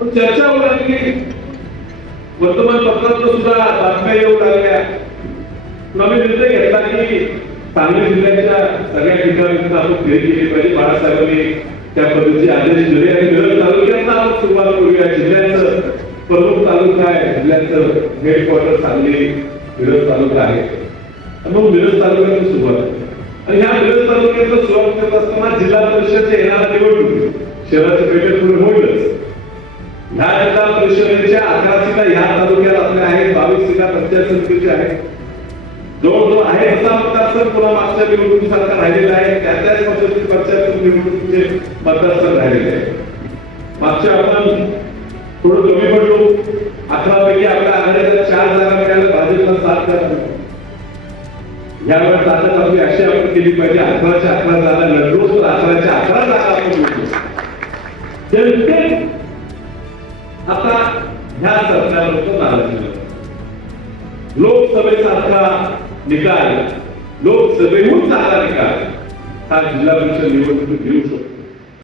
पण चर्चा होऊ लागली वर्तमानपत्रात सुद्धा बातम्या येऊ लागल्या. मग आम्ही निर्णय घेतला की सांगली जिल्ह्याच्या सगळ्या ठिकाणी आपण फेरी केली पाहिजे. बाळासाहेबांनी त्या पद्धतीचे आदेश दिले आणि मिरज तालुक्यांना आपण सुरुवात करूया. जिल्ह्याचं प्रमुख तालुका आहे. जिल्ह्याचं हेडक्वार्टर सांगली मिरज तालुका आहे. मग मिरज तालुक्याची सुरुवात. आणि ह्या मिरज तालुक्याचं सुरुवात करत असताना जिल्हा परिषदच्या येणाऱ्या निवडणूक शहराचं पेठेत पुढे होईलच परिषदेच्या अकरा सीटा ह्या तालुक्यात आपल्या आहेत बावीस सीटा पंचायत समितीच्या आहेत जवळजवळ आहे असा मतदारसंघ पुन्हा मागच्या निवडणुकीसारखा राहिलेला आहे. त्या त्याच पद्धतीने पंचायत निवडणुकीचे मतदारसंघ राहिलेले आहे मागच्या आपण थोडं कमी पडलो. अकरा पैकी आपल्या आघाडीला चार जागा मिळाल्या भाजपला सात जागा यावेळेस ताकद आपली अशी आपण केली पाहिजे अकराच्या अकरा जागा लढलो तर अकराच्या अकरा जागा आपण लढलो जनतेत आता ह्या सरकारवर नाराजी आहे. लोकसभेसारखा निकाल लोकसभेहून चांगला निकाल हा जिल्हा परिषद निवडणूक घेऊ शकतो